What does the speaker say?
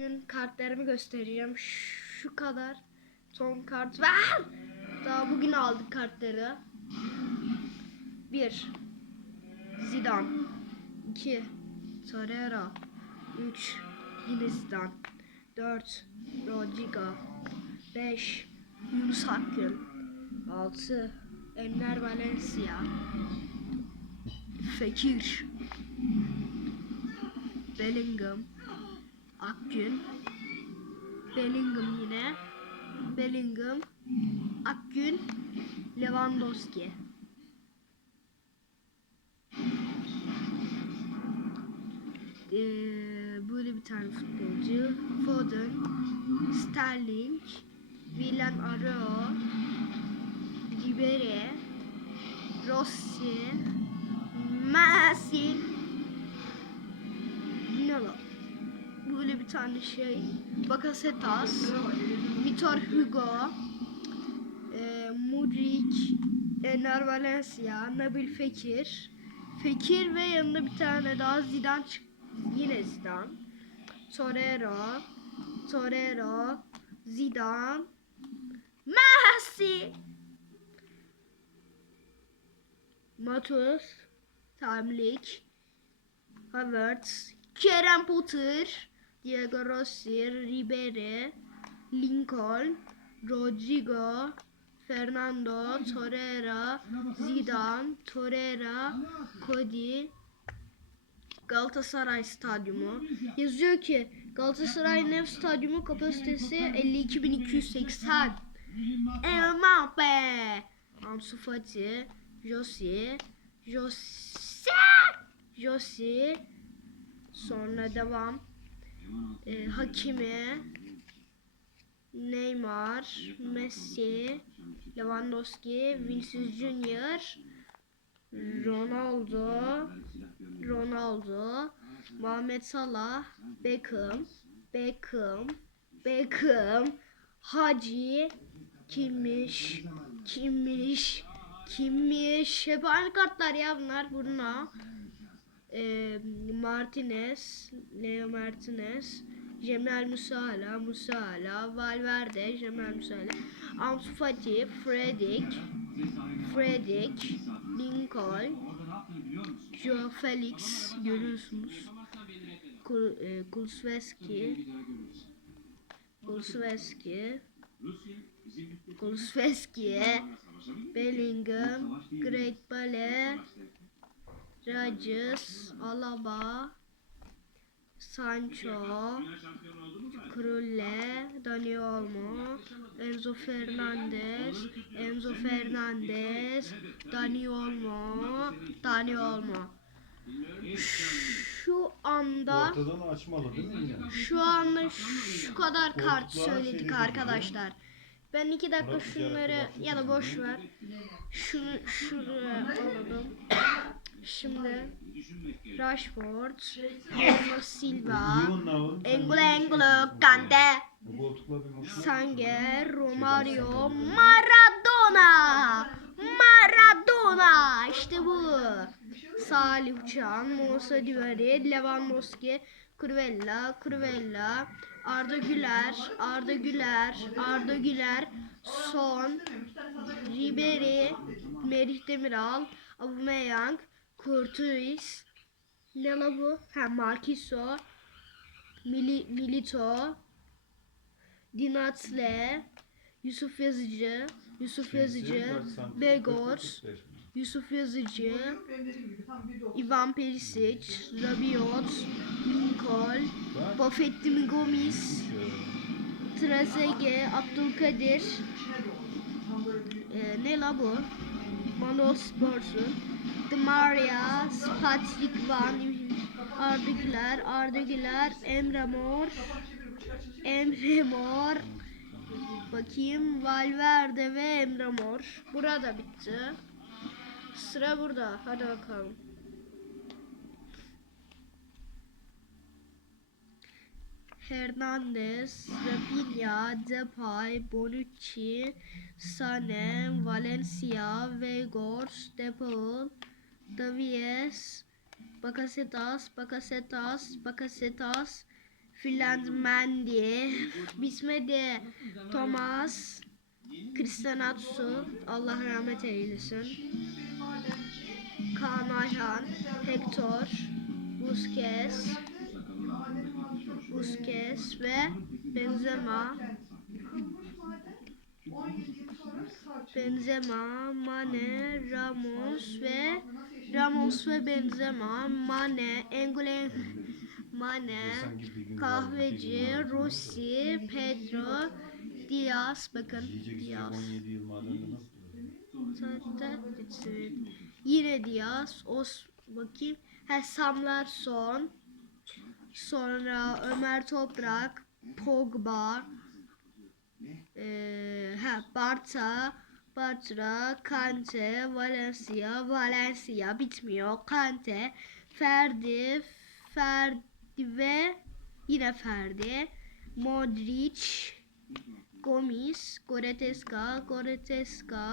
Bugün kartlarımı göstereceğim. Şu kadar son kart. Aa! Daha bugün aldık kartları. 1 Zidane. 2 Torreira. 3 Yine Zidane. 4 Rodrigo. 5 Yunus Akgün. 6 Enner Valencia. Fekir. Bellingham Akgün Bellingham yine Bellingham Akgün Lewandowski. Ee, böyle bir tane futbolcu. Foden Sterling Willian Arao Ribery Rossi Messi bir tane şey Bakasetas Vitor Hugo e, Mudrik Ener Valencia Nabil Fekir. Fekir ve yanında bir tane daha Zidane çık yine Zidane. Torreira Torreira Zidane Messi. Matos Tamlik Havertz Kerem Potter Diego Rossi Ribery Lincoln Rodrigo Fernando Torreira Zidane Torreira Cody Galatasaray Stadyumu. Yazıyor ki Galatasaray Nef Stadyumu kapasitesi 52.280 Mbappe Ansu Fati Josi Josi Josi sonra devam ee, Hakimi Neymar Messi Lewandowski Vinicius Junior Ronaldo Ronaldo Muhammed Salah Beckham Beckham Beckham Hacı kimmiş kimmiş kimmiş? Hep aynı kartlar ya bunlar bununla Ee, Martinez Leo Martinez Cemal Musala Musala Valverde Cemal Musala Ansu Fati Fredick Fredick Lincoln Joe Felix görüyorsunuz. Kul, e, Kulusevski Kulusevski Kulusevski Bellingham Great Bale Rodgers Alaba Sancho Krule Dani Olmo Enzo Fernandez Enzo Fernandez Dani Olmo Dani Olmo şu anda Ortadan açmalı değil mi yine? şu anda şu kadar kart söyledik arkadaşlar. Ben iki dakika şunları ya da boş ver. Şunu şuraya alalım. Şimdi Rashford, Bruno Silva, Engolo Engolo, Kante, Bu koltukla bir makine. Sange, Romario, Maradona, Maradona. İşte bu. Salih Uçan, Musa Divari, Lewandowski, Kurvella, Kurvella, Arda Güler, Arda Güler, Arda Güler, Son, Ribery, Merih Demiral, Aubameyang, Courtois, ne la bu? Ha Marquiso, Mili, Milito, Dinatle, Yusuf Yazıcı, Yusuf Yazıcı, Begors, Yusuf Yazıcı, Ivan Perisic, Rabiot, Lincoln, Buffettini Gomis, Trezeguet, Abdülkadir, e, ne la bu? Manos Sports'un, The Marias, Patrick Van, Arda Güler, Arda Güler, Emre Mor, Emre Mor, bakayım Valverde ve Emre Mor. Burada bitti. Sıra burada. Hadi bakalım. Hernandez, Rafinha, Depay, Bonucci, Sané, Valencia, Vegors, Depaul, Davies, Bakasetas, Bakasetas, Bakasetas, Finland Mendy, Bismedi Thomas, Christian Atsu, Allah rahmet eylesin. Kaan Ayhan, Hector, Busquets, Busquets ve Benzema, Benzema, Mane, Ramos ve Ramos ve Benzema, Mane, Engule, Mane, Kahveci. Rossi, Pedro, Diaz, bakın Diaz. 17 yıl madende nasıl durur? Zaten bitsin. Yine Diaz, Os bakayım. Ha, Samlar son. Sonra Ömer Toprak, Pogba, eee ha, Barta, Bartra, Kante, Valencia, Valencia bitmiyor. Kante, Ferdi, Ferdi ve yine Ferdi, Modric, Gomis, Goreteska, Goreteska,